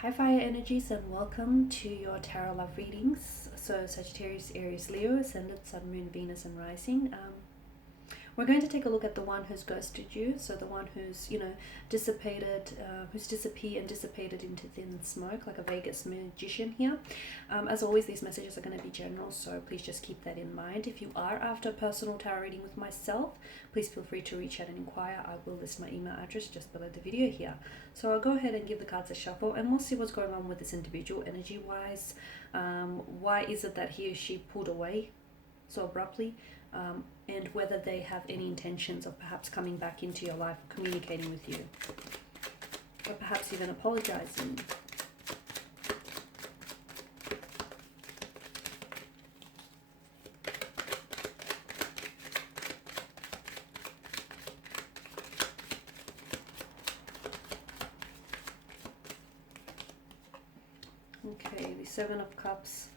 Hi, fire energies, and welcome to your tarot love readings. So, Sagittarius, Aries, Leo, Ascendant, Sun, Moon, Venus, and Rising. We're going to take a look at the one who's ghosted you, so the one who's, dissipated, who's disappeared and dissipated into thin smoke, like a Vegas magician here. As always, these messages are going to be general, so please just keep that in mind. If you are after a personal tarot reading with myself, please feel free to reach out and inquire. I will list my email address just below the video here. So I'll go ahead and give the cards a shuffle, and we'll see what's going on with this individual energy-wise. Why is it that he or she pulled away so abruptly? And whether they have any intentions of perhaps coming back into your life, communicating with you, or perhaps even apologizing. Okay, the Seven of Cups,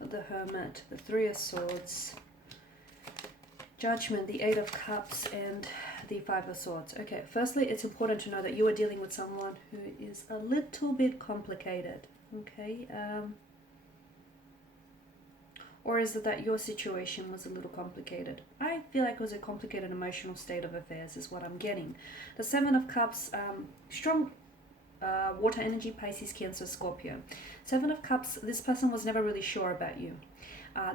the Hermit, the Three of Swords, Judgment, the Eight of Cups, and the Five of Swords. Okay, firstly, it's important to know that you are dealing with someone who is a little bit complicated, okay? Or is it that your situation was a little complicated? I feel like it was a complicated emotional state of affairs is what I'm getting. The Seven of Cups, strong water energy, Pisces, Cancer, Scorpio. Seven of Cups, this person was never really sure about you.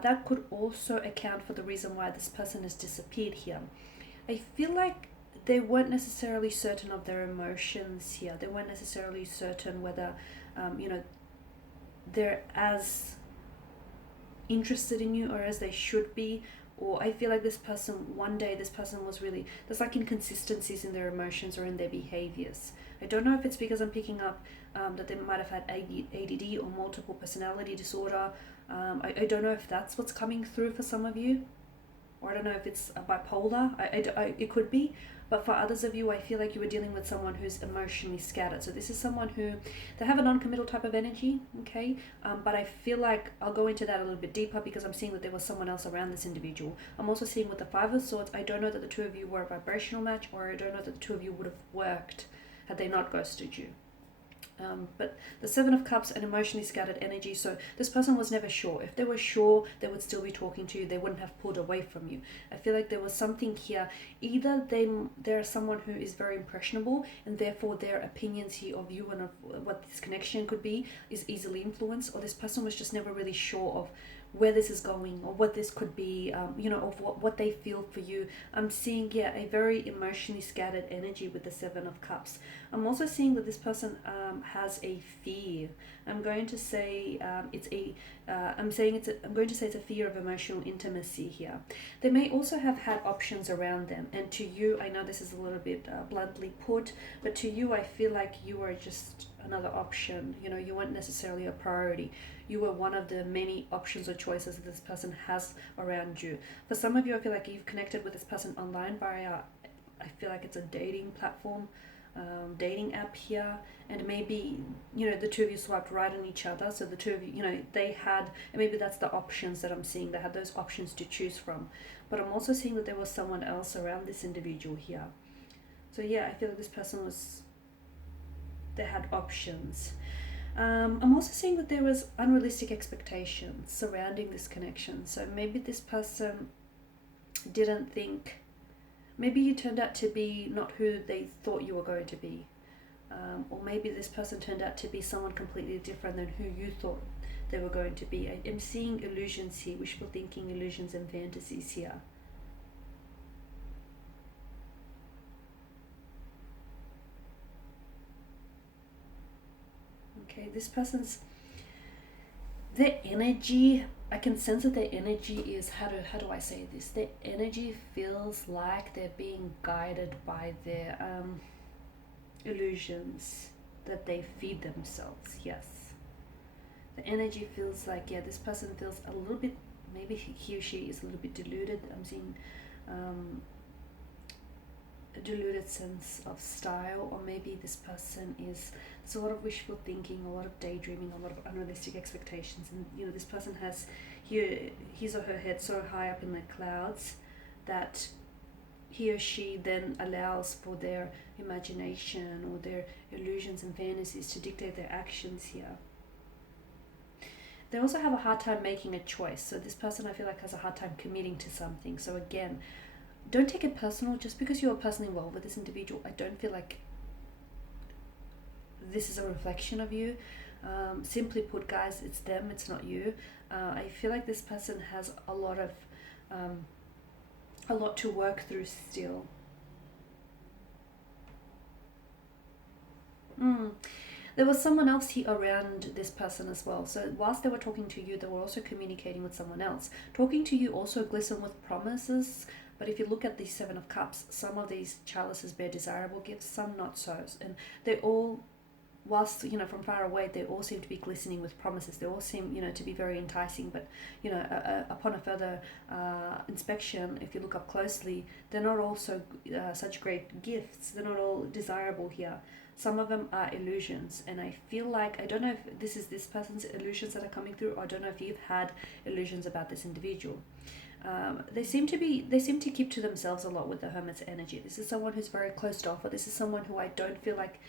That could also account for the reason why this person has disappeared here. I feel like they weren't necessarily certain of their emotions here. They weren't necessarily certain whether, they're as interested in you or as they should be. Or I feel like this person, one day this person was really, there's like inconsistencies in their emotions or in their behaviors. I don't know if it's because I'm picking up that they might have had ADD or multiple personality disorder. I don't know if that's what's coming through for some of you, or I don't know if it's a bipolar. It could be, but for others of you, I feel like you were dealing with someone who's emotionally scattered. So this is someone who, they have a non-committal type of energy, okay? But I feel like I'll go into that a little bit deeper because I'm seeing that there was someone else around this individual. I'm also seeing with the Five of Swords, I don't know that the two of you were a vibrational match, or I don't know that the two of you would have worked had they not ghosted you. But the Seven of Cups, an emotionally scattered energy. So this person was never sure. If they were sure, they would still be talking to you. They wouldn't have pulled away from you. I feel like there was something here. Either they're someone who is very impressionable, and therefore their opinions here of you and of what this connection could be is easily influenced, or this person was just never really sure of where this is going or what this could be, of what they feel for you. I'm seeing, a very emotionally scattered energy with the Seven of Cups. I'm also seeing that this person has a fear. I'm going to say it's a fear of emotional intimacy here. They may also have had options around them, and to you, I know this is a little bit bluntly put, but to you, I feel like you were just another option. You weren't necessarily a priority. You were one of the many options or choices that this person has around you. For some of you, I feel like you've connected with this person online via, I feel like it's a dating platform, dating app here, and maybe the two of you swiped right on each other, so the two of you, they had, and maybe that's the options that I'm seeing. They had those options to choose from. But I'm also seeing that there was someone else around this individual here. So I feel like this person they had options. I'm also seeing that there was unrealistic expectations surrounding this connection. So maybe this person didn't think, maybe you turned out to be not who they thought you were going to be. Or maybe this person turned out to be someone completely different than who you thought they were going to be. I'm seeing illusions here, wishful thinking, illusions and fantasies here. Okay, this person's, their energy, I can sense that their energy is, how do I say this? Their energy feels like they're being guided by their illusions that they feed themselves. Yes. The energy feels like, this person feels a little bit, maybe he or she is a little bit deluded. I'm seeing a deluded sense of style, or maybe this person is, there's a lot of wishful thinking, a lot of daydreaming, a lot of unrealistic expectations, and this person has his or her head so high up in the clouds that he or she then allows for their imagination or their illusions and fantasies to dictate their actions here. They also have a hard time making a choice. So this person, I feel like, has a hard time committing to something. So again, don't take it personal. Just because you're personally involved with this individual, I don't feel like this is a reflection of you. Simply put, guys, it's them, it's not you. I feel like this person has a lot to work through still. There was someone else here around this person as well. So whilst they were talking to you, they were also communicating with someone else. Talking to you also glisten with promises. But if you look at the Seven of Cups, some of these chalices bear desirable gifts, some not so. And they all, whilst, from far away, they all seem to be glistening with promises. They all seem, to be very enticing. But, upon a further inspection, if you look up closely, they're not all such great gifts. They're not all desirable here. Some of them are illusions, and I feel like, I don't know if this is this person's illusions that are coming through, or I don't know if you've had illusions about this individual. They seem to keep to themselves a lot with the Hermit's energy. This is someone who's very closed off, or this is someone who I don't feel like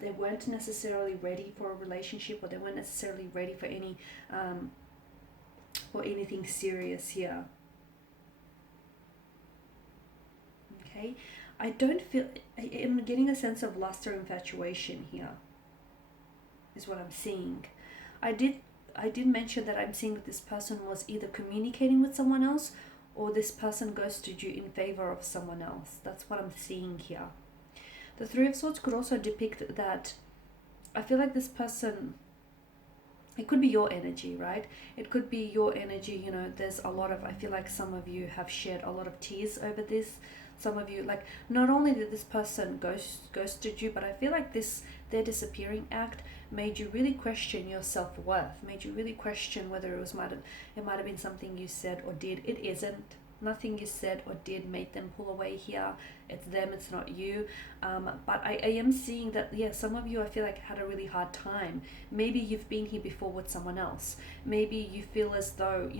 they weren't necessarily ready for a relationship, or they weren't necessarily ready for anything serious here. Okay. I don't feel, I'm getting a sense of lust or infatuation here, is what I'm seeing. I did mention that I'm seeing that this person was either communicating with someone else, or this person ghosted you in favor of someone else. That's what I'm seeing here. The Three of Swords could also depict that I feel like this person, it could be your energy, right? It could be your energy, there's a lot of, I feel like some of you have shed a lot of tears over this. Some of you, like, not only did this person ghosted you, but I feel like their disappearing act made you really question your self-worth, made you really question whether it might have been something you said or did. It isn't. Nothing you said or did made them pull away here. It's them, it's not you. But I am seeing that, some of you, I feel like, had a really hard time. Maybe you've been here before with someone else. Maybe you feel as though,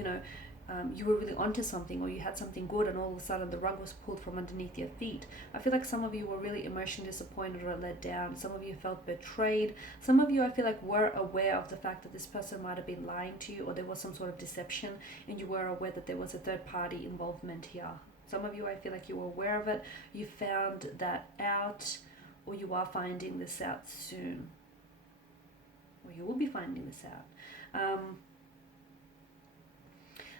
you were really onto something, or you had something good, and all of a sudden the rug was pulled from underneath your feet. I feel like some of you were really emotionally disappointed or let down. Some of you felt betrayed. Some of you, I feel like, were aware of the fact that this person might have been lying to you, or there was some sort of deception, and you were aware that there was a third party involvement here. Some of you, I feel like you were aware of it. You found that out, or you are finding this out soon, or you will be finding this out.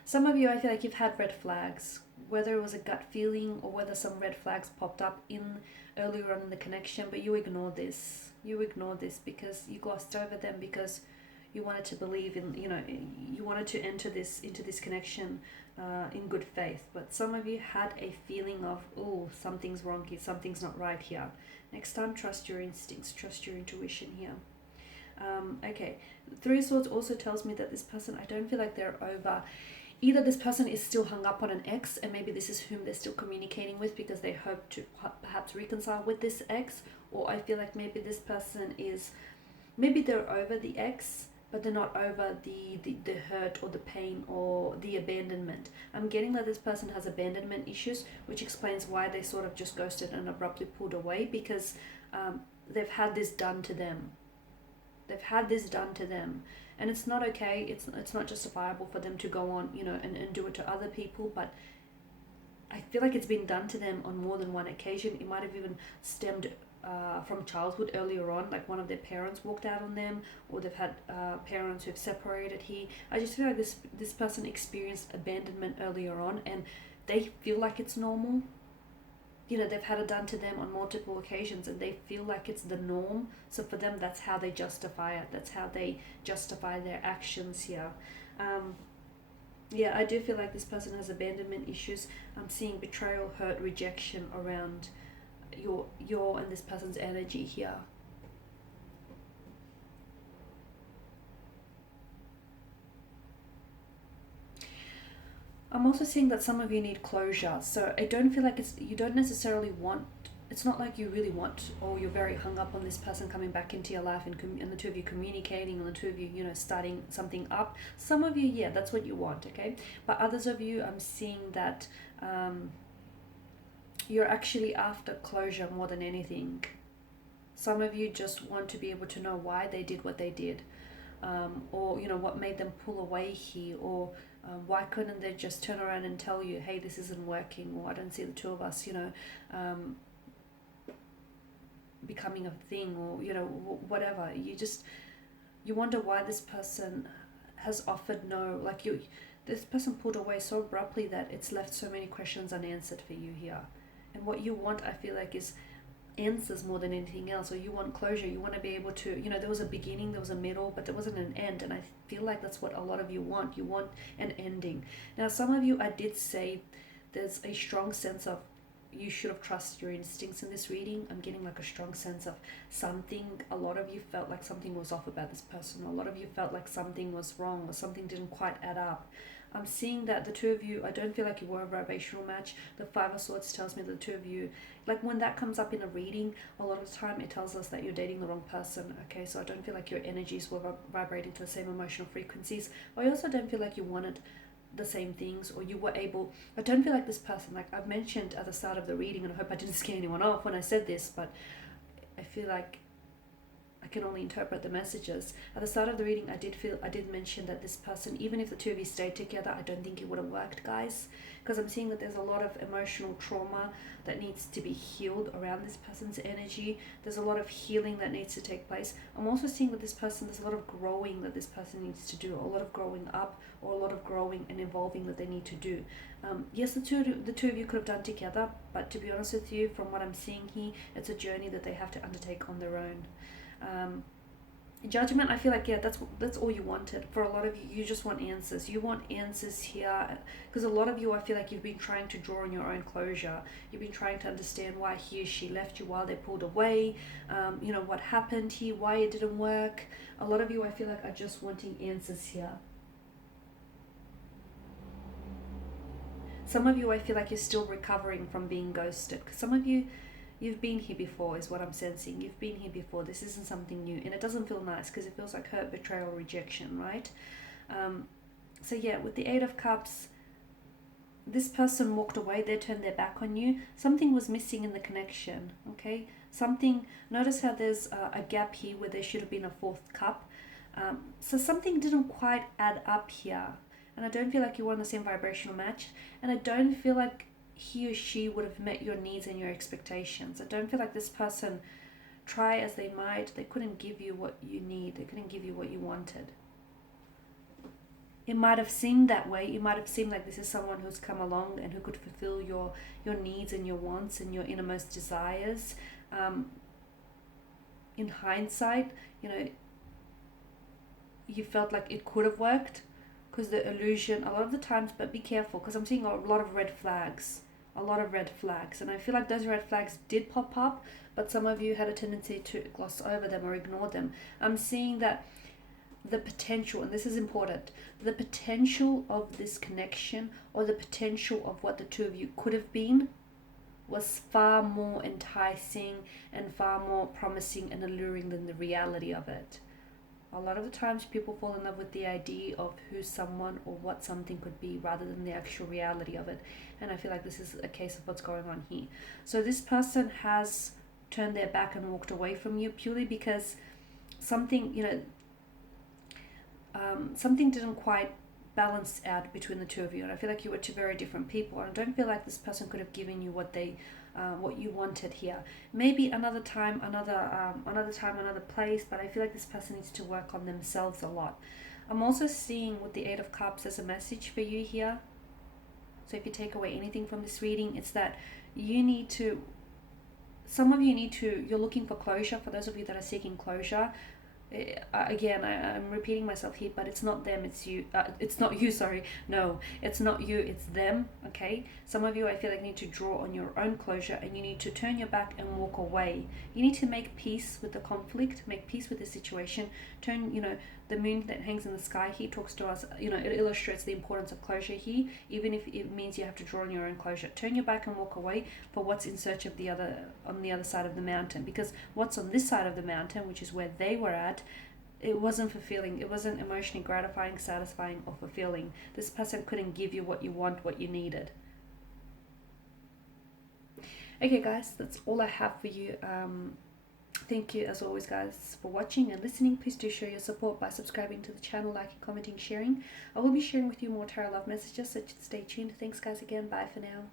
Some of you, I feel like you've had red flags, whether it was a gut feeling or whether some red flags popped up earlier on in the connection, but you ignored this. You ignored this because you glossed over them, because you wanted to believe in, you wanted to enter into this connection in good faith. But some of you had a feeling of, oh, something's wrong here, something's not right here. Next time, trust your instincts, trust your intuition here. Okay, Three of Swords also tells me that this person, I don't feel like they're over. Either this person is still hung up on an ex, and maybe this is whom they're still communicating with because they hope to perhaps reconcile with this ex, or I feel like maybe this person maybe they're over the ex, but they're not over the hurt or the pain or the abandonment. I'm getting that this person has abandonment issues, which explains why they sort of just ghosted and abruptly pulled away, because they've had this done to them. They've had this done to them. And it's not okay, it's not justifiable for them to go on, and do it to other people, but I feel like it's been done to them on more than one occasion. It might have even stemmed from childhood earlier on, like one of their parents walked out on them, or they've had parents who've separated here. I just feel like this person experienced abandonment earlier on, and they feel like it's normal. They've had it done to them on multiple occasions, and they feel like it's the norm. So for them, that's how they justify it. That's how they justify their actions here. I do feel like this person has abandonment issues. I'm seeing betrayal, hurt, rejection around your and this person's energy here. I'm also seeing that some of you need closure. So I don't feel like you don't necessarily want, it's not like you really want, or you're very hung up on this person coming back into your life and the two of you communicating, and the two of you, starting something up. Some of you, that's what you want, okay? But others of you, I'm seeing that you're actually after closure more than anything. Some of you just want to be able to know why they did what they did, or what made them pull away here, or why couldn't they just turn around and tell you, hey, this isn't working, or I don't see the two of us, um, becoming a thing, or whatever. You wonder why this person has offered no, like you this person pulled away so abruptly that it's left so many questions unanswered for you here. And what you want, I feel like, is answers more than anything else. Or you want closure. You want to be able to, there was a beginning, there was a middle, but there wasn't an end. And I feel like that's what a lot of you want. You want an ending. Now, some of you, I did say there's a strong sense of you should have trusted your instincts in this reading. I'm getting like a strong sense of something. A lot of you felt like something was off about this person. A lot of you felt like something was wrong, or something didn't quite add up. I'm seeing that the two of you, I don't feel like you were a vibrational match. The Five of Swords tells me the two of you, like when that comes up in a reading, a lot of the time it tells us that you're dating the wrong person. Okay, so I don't feel like your energies were vibrating to the same emotional frequencies. I also don't feel like you wanted the same things, or you were able, I don't feel like this person, like I've mentioned at the start of the reading, and I hope I didn't scare anyone off when I said this, but I feel like I can only interpret the messages. At the start of the reading, I did mention that this person, even if the two of you stayed together, I don't think it would have worked, guys. Because I'm seeing that there's a lot of emotional trauma that needs to be healed around this person's energy. There's a lot of healing that needs to take place. I'm also seeing with this person, there's a lot of growing that this person needs to do, a lot of growing up, or a lot of growing and evolving that they need to do. Yes, the two of you could have done together, but to be honest with you, from what I'm seeing here, it's a journey that they have to undertake on their own. Judgment, I feel like, yeah, that's all you wanted. For a lot of you, you just want answers. You want answers here, because a lot of you, I feel like you've been trying to draw on your own closure. You've been trying to understand why he or she left you, while they pulled away, what happened here, why it didn't work. A lot of you, I feel like, are just wanting answers here. Some of you, I feel like you're still recovering from being ghosted. Because some of you, you've been here before, is what I'm sensing. You've been here before. This isn't something new. And it doesn't feel nice, because it feels like hurt, betrayal, rejection, right? So yeah, with the Eight of Cups, this person walked away. They turned their back on you. Something was missing in the connection, okay? Notice how there's a gap here where there should have been a fourth cup. So something didn't quite add up here. And I don't feel like you were on the same vibrational match. And I don't feel like he or she would have met your needs and your expectations. I don't feel like this person, try as they might, they couldn't give you what you need. They couldn't give you what you wanted. It might have seemed that way. It might have seemed like this is someone who's come along and who could fulfill your needs and your wants and your innermost desires. In hindsight, you felt like it could have worked, because the illusion, a lot of the times, but be careful, because I'm seeing a lot of red flags. And I feel like those red flags did pop up, but some of you had a tendency to gloss over them or ignore them. I'm seeing that the potential, and this is important, the potential of this connection, or the potential of what the two of you could have been, was far more enticing and far more promising and alluring than the reality of it. A lot of the times people fall in love with the idea of who someone or what something could be, rather than the actual reality of it. And I feel like this is a case of what's going on here. So this person has turned their back and walked away from you purely because something, something didn't quite balance out between the two of you. And I feel like you were two very different people. And I don't feel like this person could have given you what you wanted here. Maybe another time, another place, but I feel like this person needs to work on themselves a lot. I'm also seeing with the Eight of Cups as a message for you here. So if you take away anything from this reading, it's that you're looking for closure. For those of you that are seeking closure, again, I'm repeating myself here, but it's not them, it's you. It's not you, sorry. No, it's not you, it's them, okay? Some of you, I feel like, need to draw on your own closure, and you need to turn your back and walk away. You need to make peace with the conflict, make peace with the situation. The moon that hangs in the sky here talks to us, it illustrates the importance of closure here, even if it means you have to draw on your own closure. Turn your back and walk away for what's in search of on the other side of the mountain, because what's on this side of the mountain, which is where they were at, it wasn't fulfilling. It wasn't emotionally gratifying, satisfying, or fulfilling. This person couldn't give you what you want, what you needed. Okay, guys, that's all I have for you. Thank you, as always, guys, for watching and listening. Please do show your support by subscribing to the channel, liking, commenting, sharing. I will be sharing with you more tarot love messages, so stay tuned. Thanks, guys, again. Bye for now.